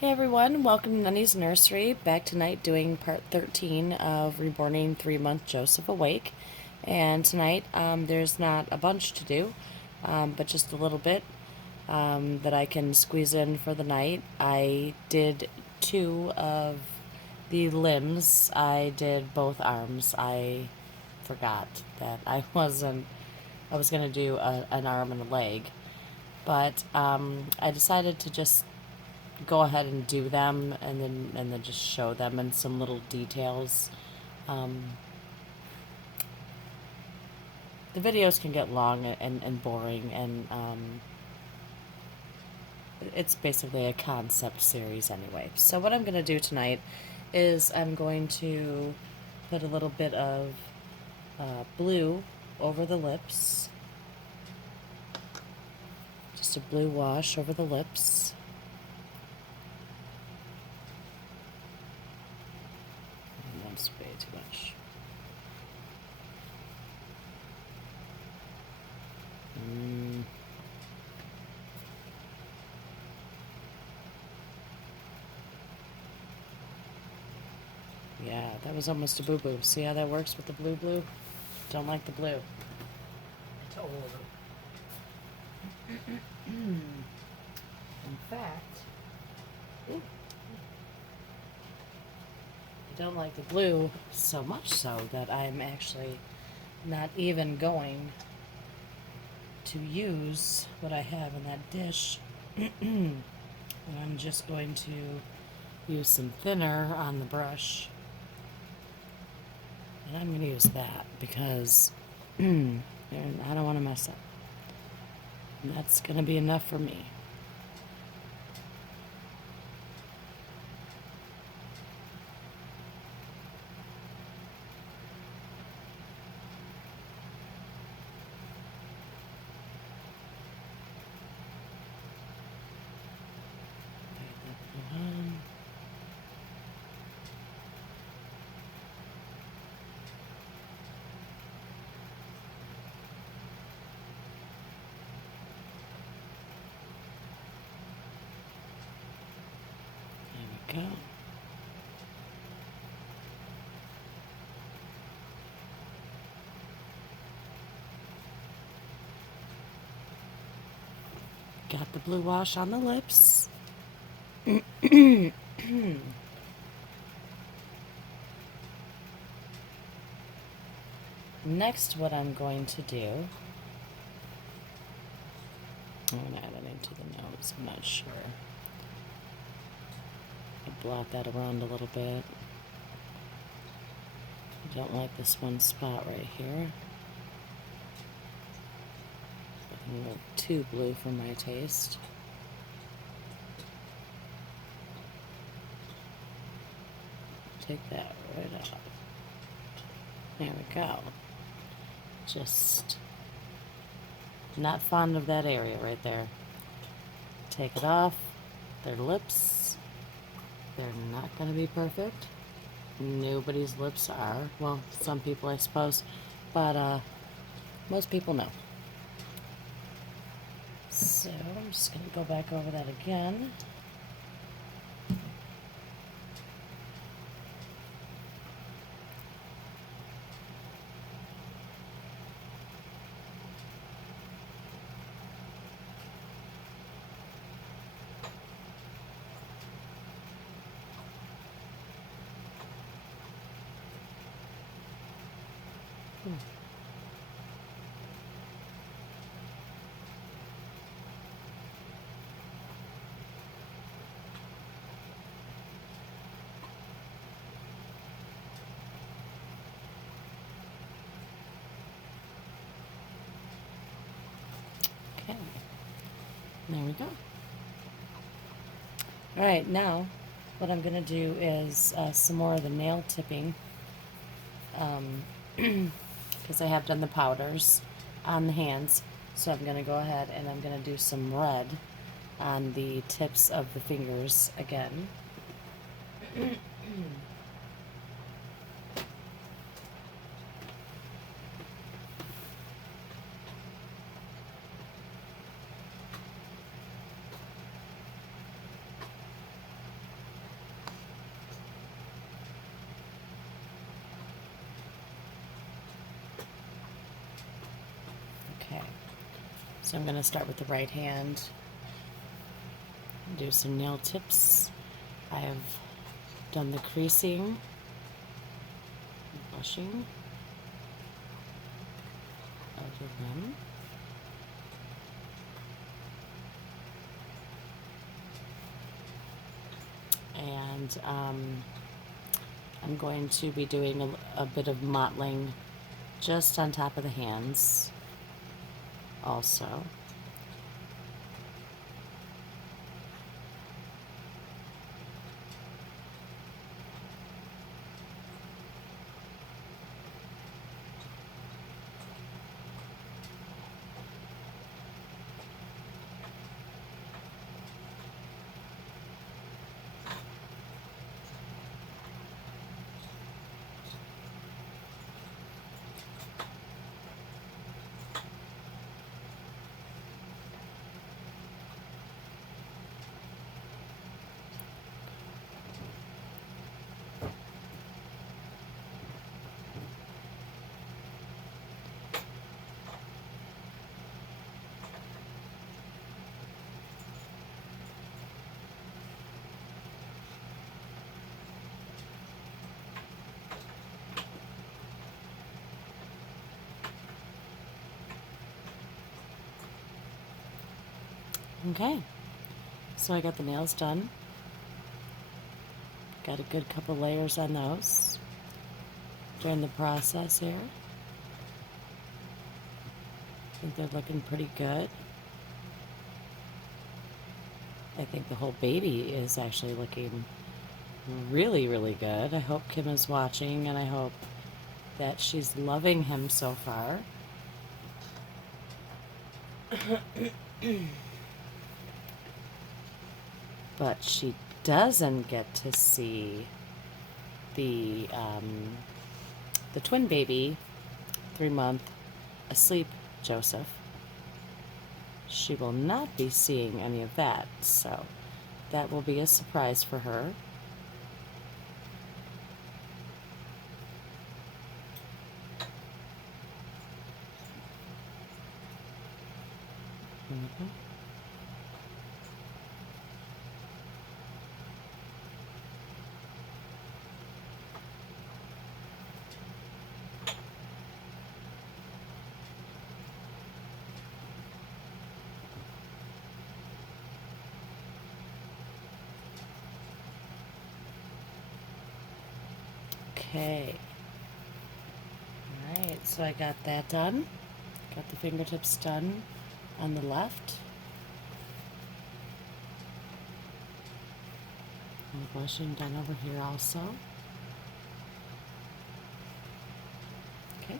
Hey everyone, welcome to Nunny's Nursery. Back tonight doing part 13 of Reborning 3-month Joseph Awake. And tonight there's not a bunch to do, but just a little bit that I can squeeze in for the night. I did 2 of the limbs. I did both arms. I forgot that I was going to do an arm and a leg. But I decided to just go ahead and do them and then just show them in some little details. The videos can get long and boring, and it's basically a concept series anyway. So what I'm going to do tonight is I'm going to put a little bit of blue over the lips, just a blue wash over the lips. That's way too much. Yeah, that was almost a boo-boo. See how that works with the blue? Don't like the blue. Told him. In fact, I don't like the blue so much so that I'm actually not even going to use what I have in that dish. And I'm just going to use some thinner on the brush. And I'm going to use that because I don't want to mess up. And that's going to be enough for me. There we go. Got the blue wash on the lips. Next, what I'm going to do, I'm going to add it into the nose. I'm not sure. I blot that around a little bit. I don't like this one spot right here. A little too blue for my taste. Take that right out. There we go. Just not fond of that area right there. Take it off. Their lips, they're not going to be perfect. Nobody's lips are. Well, some people I suppose, but most people know. So I'm just going to go back over that again. Okay, there we go. Alright, now what I'm going to do is some more of the nail tipping, because I have done the powders on the hands. So I'm going to go ahead and I'm going to do some red on the tips of the fingers again. So I'm going to start with the right hand. Do some nail tips. I have done the creasing, brushing of the rim. And I'm going to be doing a bit of mottling just on top of the hands also. Okay, so I got the nails done. Got a good couple layers on those during the process here. I think they're looking pretty good. I think the whole baby is actually looking really, really good. I hope Kim is watching, and I hope that she's loving him so far. But she doesn't get to see the twin baby, 3-month, asleep Joseph. She will not be seeing any of that, so that will be a surprise for her. Mm-hmm. Okay. Alright, so I got that done. Got the fingertips done on the left. And blushing done over here also. Okay.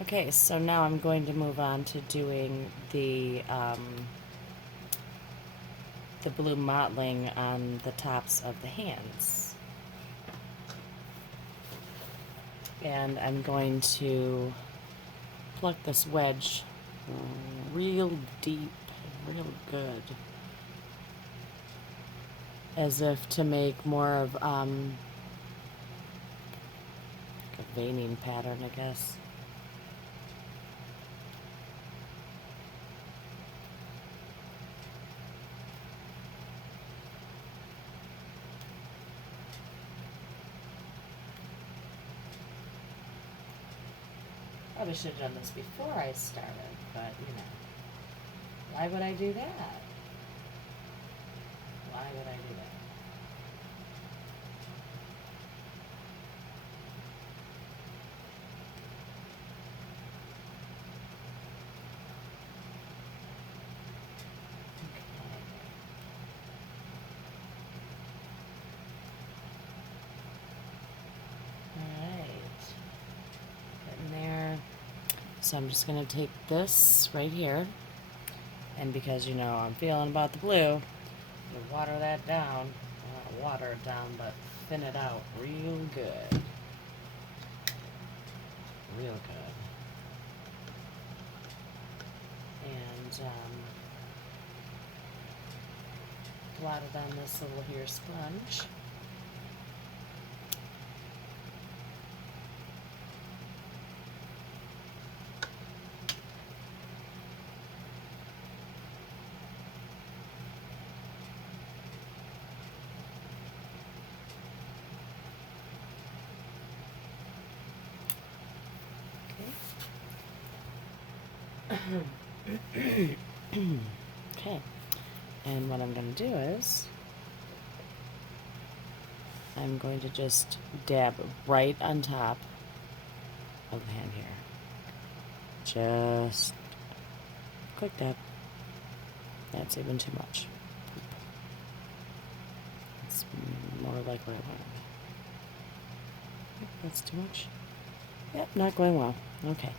Okay, so now I'm going to move on to doing the blue mottling on the tops of the hands. And I'm going to pluck this wedge real deep, real good, as if to make more of a veining pattern, I guess. Probably should have done this before I started, but you know, why would I do that? Why would I do that? Alright. Getting there. So I'm just going to take this right here, and because you know I'm feeling about the blue, water that down. Not water it down, but thin it out real good. Real good. And blot it on this little here sponge. Okay, and what I'm going to do is I'm going to just dab right on top of the hand here. Just quick dab. That's even too much. It's more like what I wanted. That's too much. Yep, not going well. Okay.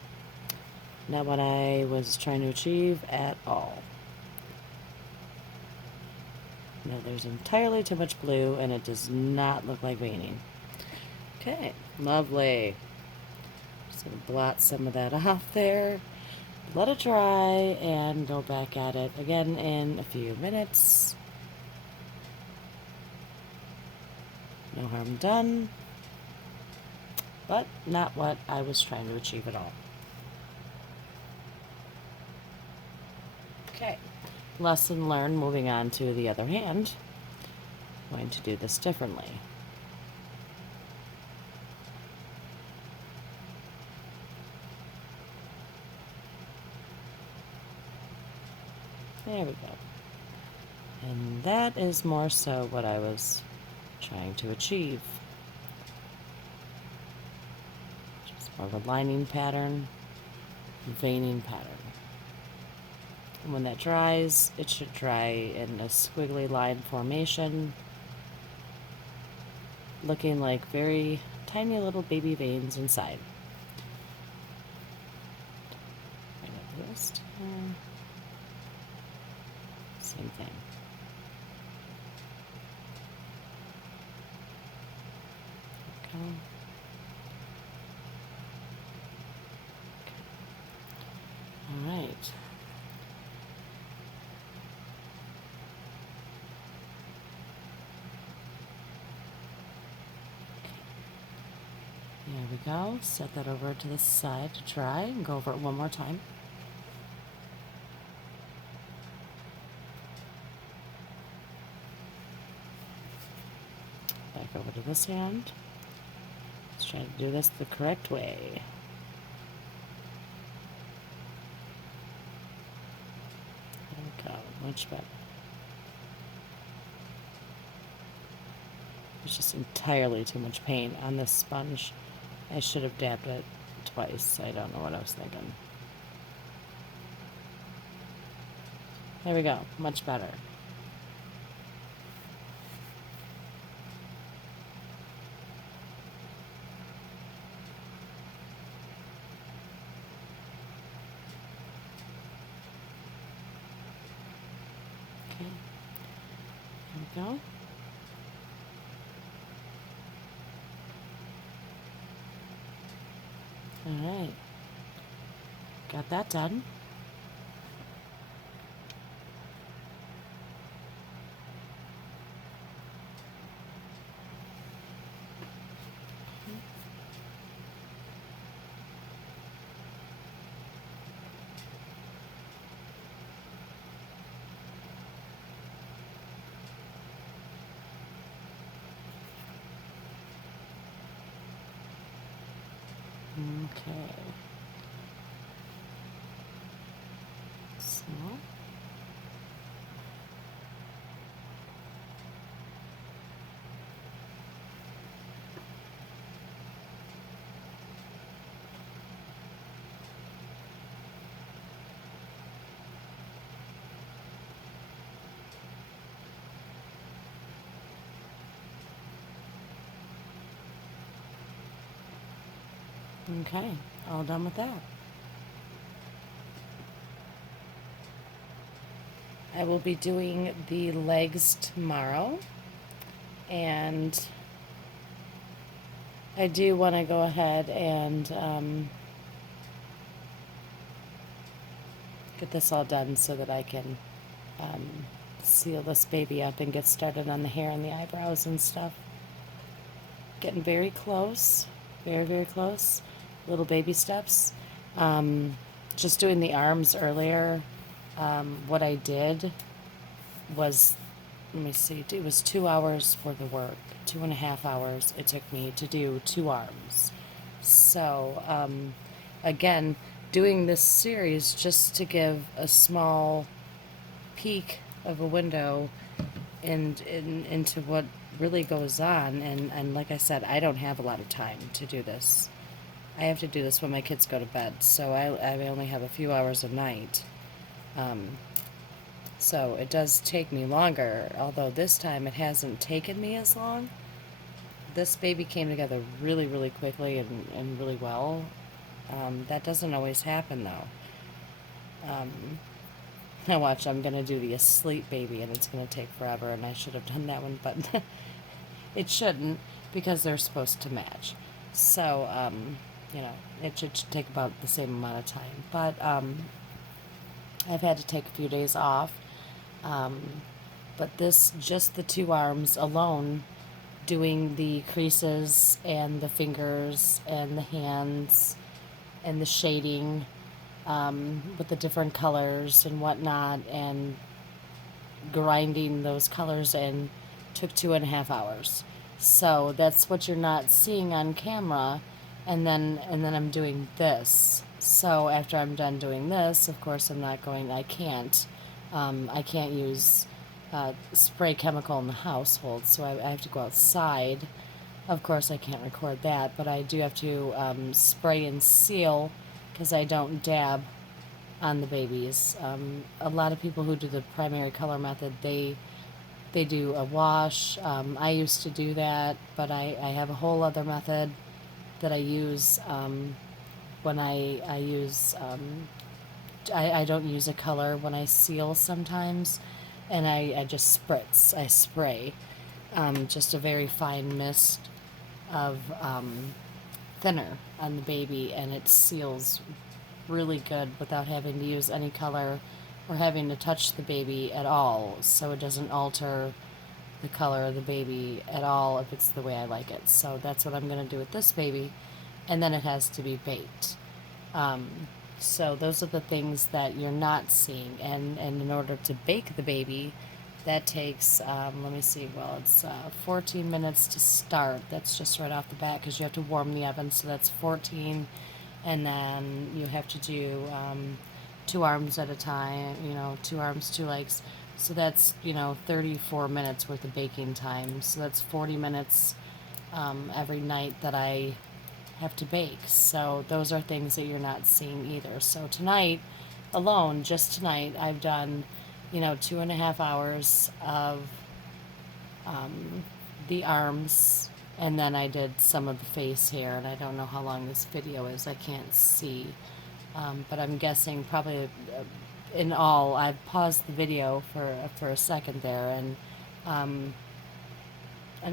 Not what I was trying to achieve at all. No, there's entirely too much blue, and it does not look like veining. Okay, lovely. Just gonna blot some of that off there. Let it dry, and go back at it again in a few minutes. No harm done, but not what I was trying to achieve at all. Okay, lesson learned, moving on to the other hand. I'm going to do this differently. There we go. And that is more so what I was trying to achieve. Just more of a lining pattern, veining pattern. And when that dries, it should dry in a squiggly line formation, looking like very tiny little baby veins inside. Right up this here. Same thing. Okay. All right. There we go. Set that over to the side to dry and go over it one more time. Back over to this hand. Let's try to do this the correct way. There we go. Much better. There's just entirely too much paint on this sponge. I should have dabbed it twice. I don't know what I was thinking. There we go. Much better. Okay. There we go. Alright. Got that done. Okay. So. Okay, all done with that. I will be doing the legs tomorrow, and I do want to go ahead and get this all done so that I can seal this baby up and get started on the hair and the eyebrows and stuff. Getting very close, very, very close. Little baby steps. Just doing the arms earlier. What I did was, let me see, it was 2 hours worth of work, 2.5 hours it took me to do 2 arms. So, again, doing this series just to give a small peek of a window into what really goes on. And like I said, I don't have a lot of time to do this. I have to do this when my kids go to bed, so I only have a few hours a night. Um, so it does take me longer, although this time it hasn't taken me as long. This baby came together really, really quickly and really well. That doesn't always happen, though. Now watch, I'm gonna do the asleep baby, and it's gonna take forever, and I should have done that one, but it shouldn't because they're supposed to match. So, you know, it should take about the same amount of time. But I've had to take a few days off. Um, but this, just the two arms alone, doing the creases and the fingers and the hands and the shading with the different colors and whatnot, and grinding those colors in took 2.5 hours. So that's what you're not seeing on camera. And then I'm doing this. So after I'm done doing this, of course I can't use spray chemical in the household, so I have to go outside. Of course, I can't record that, but I do have to spray and seal because I don't dab on the babies. A lot of people who do the primary color method, they do a wash. I used to do that, but I have a whole other method that I use when I use I don't use a color when I seal sometimes, and I just spritz. I spray just a very fine mist of thinner on the baby, and it seals really good without having to use any color or having to touch the baby at all, so it doesn't alter the color of the baby at all if it's the way I like it. So that's what I'm going to do with this baby, and then it has to be baked. So those are the things that you're not seeing, and in order to bake the baby, that takes, let me see, well, it's 14 minutes to start. That's just right off the bat because you have to warm the oven, so that's 14. And then you have to do two arms at a time, you know, two arms, two legs. So that's, 34 minutes worth of baking time. So that's 40 minutes every night that I have to bake. So those are things that you're not seeing either. So tonight alone, just tonight, I've done, 2.5 hours of the arms, and then I did some of the face hair, and I don't know how long this video is. I can't see, but I'm guessing probably in all, I've paused the video for a second there, and I'm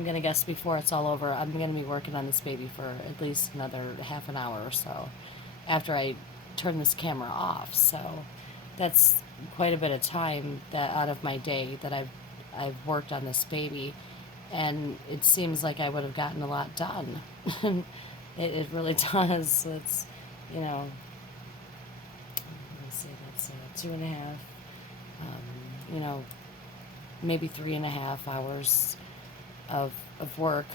gonna guess before it's all over, I'm gonna be working on this baby for at least another half an hour or so after I turn this camera off. So that's quite a bit of time that out of my day that I've worked on this baby, and it seems like I would have gotten a lot done. It really does. It's, let me see, that's 2.5, maybe 3.5 hours of work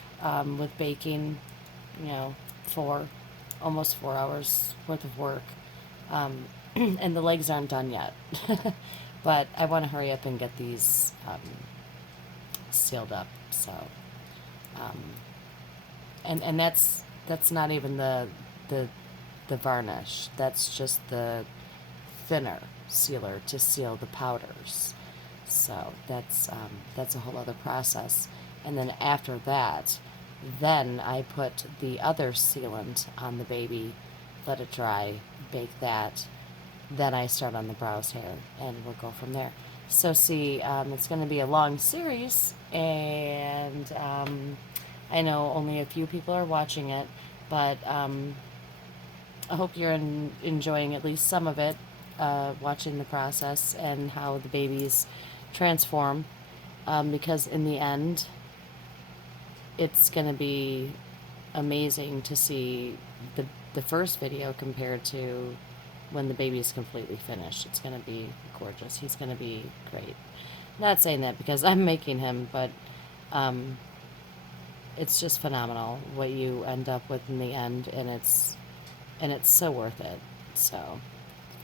with baking, you know, almost 4 hours worth of work. And the legs aren't done yet. But I want to hurry up and get these sealed up. So, um, and that's not even the varnish. That's just the thinner sealer to seal the powders. So that's a whole other process. And then after that, then I put the other sealant on the baby, let it dry, bake that. Then I start on the brows hair, and we'll go from there. So see, it's going to be a long series, and I know only a few people are watching it, but I hope you're enjoying at least some of it, watching the process and how the babies transform, because in the end, it's going to be amazing to see the first video compared to when the baby is completely finished. It's going to be gorgeous. He's going to be great. Not saying that because I'm making him, but it's just phenomenal what you end up with in the end, and it's so worth it. So it's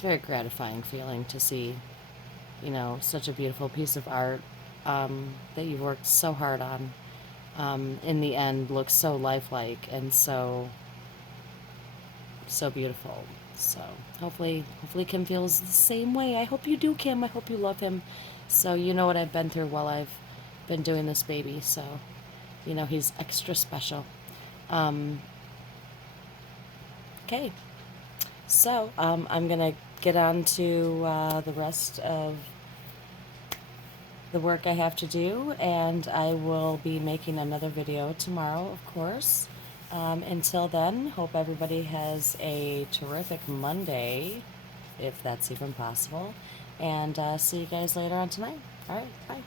a very gratifying feeling to see, such a beautiful piece of art that you've worked so hard on. In the end, looks so lifelike and so beautiful. So hopefully Kim feels the same way. I hope you do, Kim. I hope you love him. So you know what I've been through while I've been doing this baby. So he's extra special. Okay. So I'm gonna get on to the rest of the work I have to do, and I will be making another video tomorrow, of course. Until then, hope everybody has a terrific Monday, if that's even possible, and see you guys later on tonight. All right, bye.